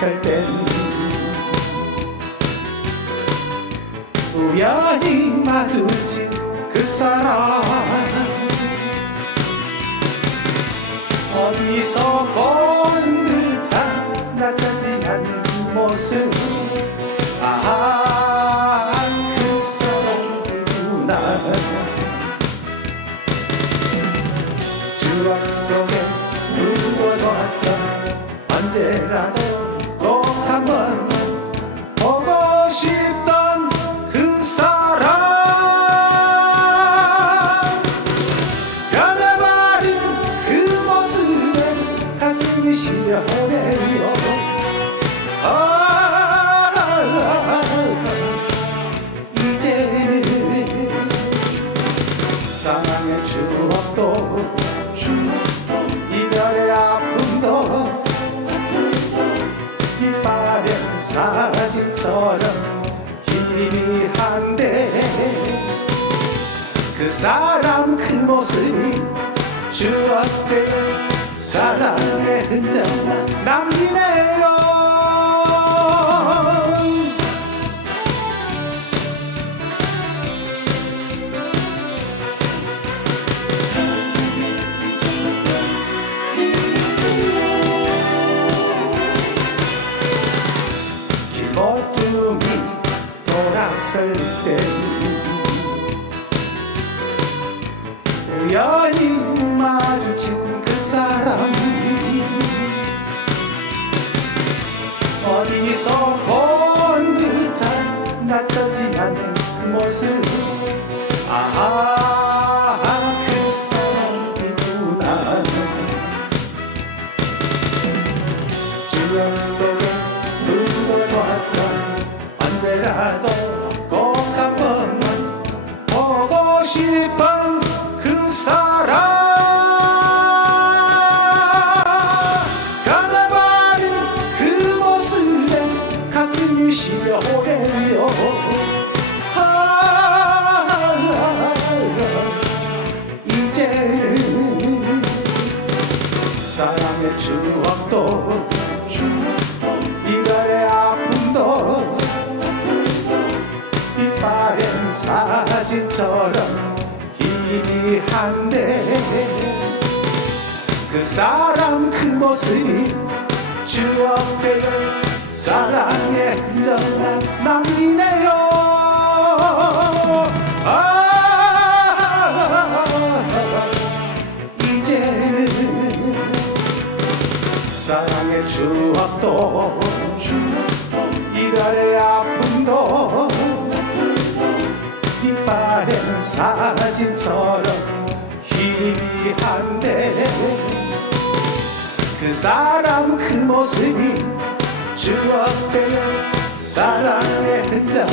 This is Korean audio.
돌아설 땐 우연히 마주친 그 사람. 어디서 본 듯한 나타지 않는 그 모습. 아그 사람이구나. 추억 속에 묻어뒀던 언제라도 꼭 한번 보고 싶던 그 사람. 변해버린 그 모습에 가슴이 시려오네요 아, 이제는 사랑의 추억도 사진처럼 희미한데 그 사람 그 모습이 추억되어 사랑의 흔적만 남기네 돌아설 때. 우연히 마주친 그 사람. 어디서 본 듯한 낯서지 않는 그 모습. 아그 사람이구나. 추억 속에 묻어뒀던 언제라도 싶은 그 사람 변해버린 그 모습에 가슴이 시려오네요. 아, 이제는 사랑의 추억도 이별의 아픔도 빛바랜 사진처럼 희미한데 그 사람 그 모습이 추억되어 사랑의 흔적만 남기네요. 아, 이제는 사랑의 추억도 사진처럼 희미한데 그 사람 그 모습이 추억되어 사랑의 흔적